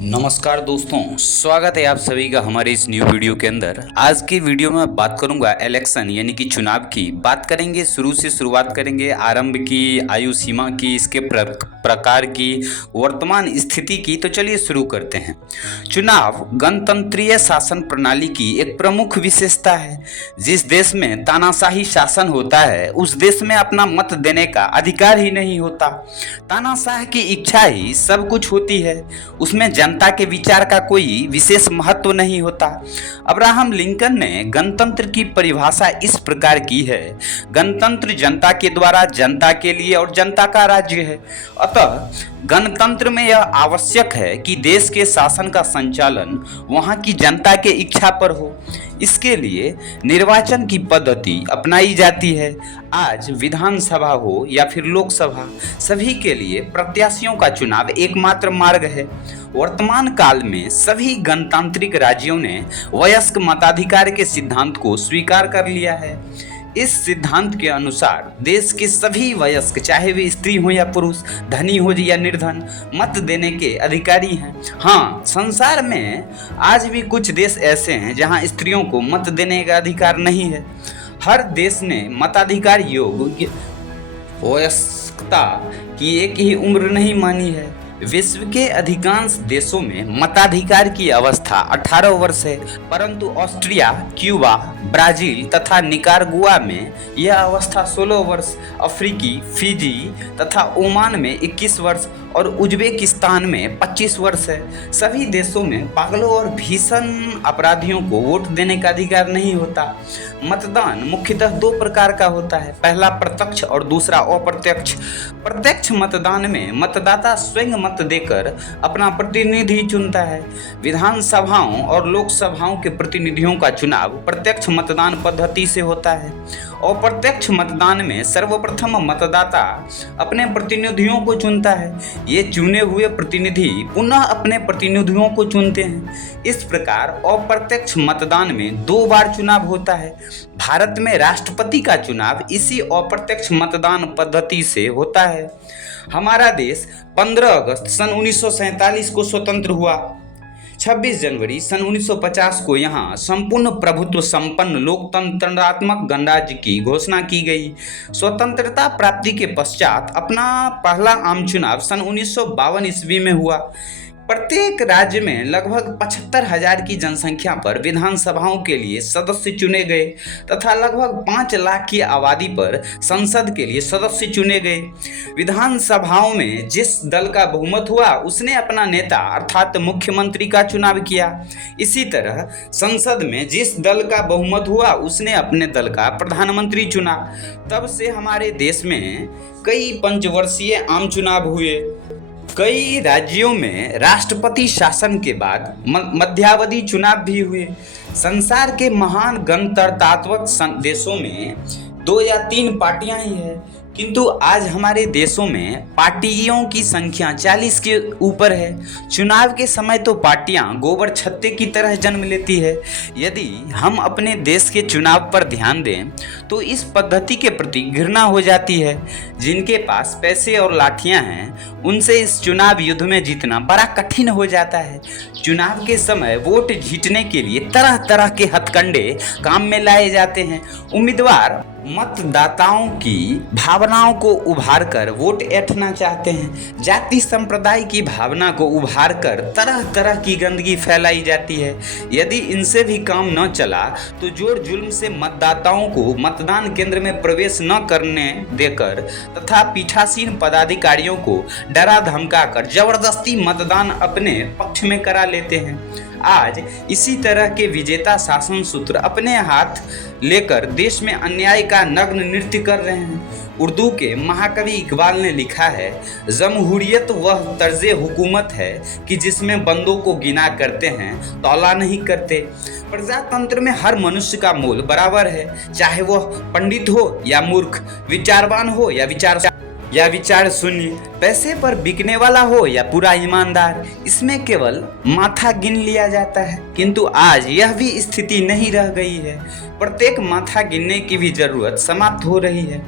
नमस्कार दोस्तों, स्वागत है आप सभी का हमारे इस न्यू वीडियो के अंदर। आज की वीडियो में बात करूंगा इलेक्शन यानी कि चुनाव की। बात करेंगे शुरू से शुरुआत करेंगे, आरंभ की, आयु सीमा की, इसके प्रकार की, वर्तमान स्थिति की। तो चलिए शुरू करते हैं। चुनाव गणतंत्रीय शासन प्रणाली की एक प्रमुख विशेषता है। जिस देश में तानाशाही शासन होता है उस देश में अपना मत देने का अधिकार ही नहीं होता। तानाशाह की इच्छा ही सब कुछ होती है, उसमें जनता के विचार का कोई विशेष महत्व नहीं होता। अब्राहम लिंकन ने गणतंत्र की परिभाषा इस प्रकार की है: गणतंत्र जनता के द्वारा, जनता के लिए और जनता का राज्य है। अतः गणतंत्र में यह आवश्यक है कि देश के शासन का संचालन वहां की जनता के इच्छा पर हो। इसके लिए निर्वाचन की पद्धति अपनाई जाती है। आज विधानसभा हो या फिर लोकसभा, सभी के लिए प्रत्याशियों का चुनाव एकमात्र मार्ग है। वर्तमान काल में सभी गणतांत्रिक राज्यों ने वयस्क मताधिकार के सिद्धांत को स्वीकार कर लिया है। इस सिद्धांत के अनुसार देश के सभी वयस्क, चाहे वे स्त्री हो या पुरुष, धनी हो या निर्धन, मत देने के अधिकारी हैं। हाँ, संसार में आज भी कुछ देश ऐसे हैं जहां स्त्रियों को मत देने का अधिकार नहीं है। हर देश ने मताधिकार योग्य वयस्कता की एक ही उम्र नहीं मानी है। विश्व के अधिकांश देशों में मताधिकार की अवस्था 18 वर्ष है, परंतु ऑस्ट्रिया, क्यूबा, ब्राजील तथा निकारागुआ में यह अवस्था 16 वर्ष, अफ्रीकी फिजी तथा ओमान में 21 वर्ष और उज्बेकिस्तान में 25 वर्ष है। सभी देशों में पागलों और भीषण अपराधियों को वोट देने का अधिकार नहीं होता। मतदान मुख्यतः दो प्रकार का होता है, पहला प्रत्यक्ष और दूसरा अप्रत्यक्ष। प्रत्यक्ष मतदान में मतदाता स्वयं मत देकर अपना प्रतिनिधि चुनता है। विधानसभाओं और लोकसभाओं के प्रतिनिधियों का चुनाव प्रत्यक्ष मतदान पद्धति से होता है। अप्रत्यक्ष मतदान में सर्वप्रथम मतदाता अपने प्रतिनिधियों को चुनता है। ये चुने हुए प्रतिनिधि पुनः अपने प्रतिनिधियों को चुनते हैं। इस प्रकार अप्रत्यक्ष मतदान में 2 बार चुनाव होता है। भारत में राष्ट्रपति का चुनाव इसी अप्रत्यक्ष मतदान पद्धति से होता है। हमारा देश 15 अगस्त सन 1947 को स्वतंत्र हुआ। 26 जनवरी सन 1950 को यहाँ संपूर्ण प्रभुत्व संपन्न लोकतंत्रात्मक गणराज्य की घोषणा की गई। स्वतंत्रता प्राप्ति के पश्चात अपना पहला आम चुनाव सन 1952 ईस्वी में हुआ। प्रत्येक राज्य में लगभग 75,000 की जनसंख्या पर विधानसभाओं के लिए सदस्य चुने गए तथा लगभग 5 लाख की आबादी पर संसद के लिए सदस्य चुने गए। विधानसभाओं में जिस दल का बहुमत हुआ उसने अपना नेता अर्थात मुख्यमंत्री का चुनाव किया। इसी तरह संसद में जिस दल का बहुमत हुआ उसने अपने दल का प्रधानमंत्री चुना। तब से हमारे देश में कई पंचवर्षीय आम चुनाव हुए। कई राज्यों में राष्ट्रपति शासन के बाद मध्यावधि चुनाव भी हुए। संसार के महान गणतंत्रात्मक देशों में 2 या 3 पार्टियां ही हैं, किंतु आज हमारे देशों में पार्टियों की संख्या 40 के ऊपर है। चुनाव के समय तो पार्टियां गोबर छत्ते की तरह जन्म लेती है। यदि हम अपने देश के चुनाव पर ध्यान दें तो इस पद्धति के प्रति घृणा हो जाती है। जिनके पास पैसे और लाठियां हैं उनसे इस चुनाव युद्ध में जीतना बड़ा कठिन हो जाता है। चुनाव के समय वोट जीतने के लिए तरह तरह के हथकंडे काम में लाए जाते हैं। उम्मीदवार मतदाताओं की भावनाओं को उभार कर वोट ऐंठना चाहते हैं। जाति संप्रदाय की भावना को उभार कर तरह तरह की गंदगी फैलाई जाती है। यदि इनसे भी काम न चला तो जोर जुल्म से मतदाताओं को मतदान केंद्र में प्रवेश न करने देकर तथा पीठासीन पदाधिकारियों को डरा धमका कर जबरदस्ती मतदान अपने पक्ष में करा लेते हैं। आज इसी तरह के विजेता शासन सूत्र अपने हाथ लेकर देश में अन्याय का नग्न नृत्य कर रहे हैं। उर्दू के महाकवि इकबाल ने लिखा है, जमहूरियत वह तर्ज़े हुकूमत है कि जिसमें बंदों को गिना करते हैं, तौला नहीं करते। प्रजातंत्र में हर मनुष्य का मोल बराबर है, चाहे वह पंडित हो या मूर्ख, विचारवान हो या विचार शून्य, पैसे पर बिकने वाला हो या पूरा ईमानदार। इसमें केवल माथा गिन लिया जाता है, किंतु आज यह भी स्थिति नहीं रह गई है। प्रत्येक माथा गिनने की भी जरूरत समाप्त हो रही है।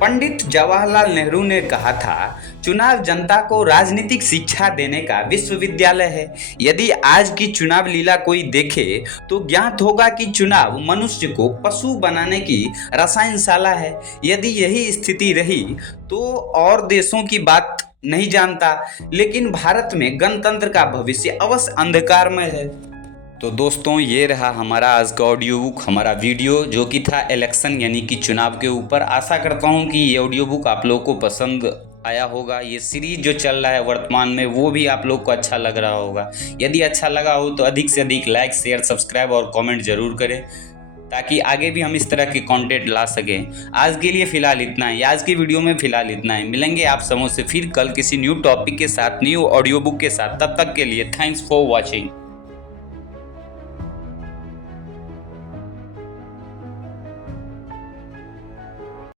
पंडित जवाहरलाल नेहरू ने कहा था, चुनाव जनता को राजनीतिक शिक्षा देने का विश्वविद्यालय है। यदि आज की चुनाव लीला कोई देखे तो ज्ञात होगा कि चुनाव मनुष्य को पशु बनाने की रसायनशाला है। यदि यही स्थिति रही तो और देशों की बात नहीं जानता, लेकिन भारत में गणतंत्र का भविष्य अवश्य अंधकारमय है। तो दोस्तों, ये रहा हमारा आज का ऑडियो बुक, हमारा वीडियो जो कि था इलेक्शन यानी कि चुनाव के ऊपर। आशा करता हूँ कि ये ऑडियो बुक आप लोगों को पसंद आया होगा। ये सीरीज जो चल रहा है वर्तमान में वो भी आप लोग को अच्छा लग रहा होगा। यदि अच्छा लगा हो तो अधिक से अधिक लाइक, शेयर, सब्सक्राइब और कमेंट जरूर करें, ताकि आगे भी हम इस तरह के कंटेंट ला सकें। आज के लिए फ़िलहाल इतना ही, आज की वीडियो में फ़िलहाल इतना ही। मिलेंगे आप समूह से फिर कल किसी न्यू टॉपिक के साथ, न्यू ऑडियो बुक के साथ। तब तक के लिए थैंक्स फॉर वॉचिंग।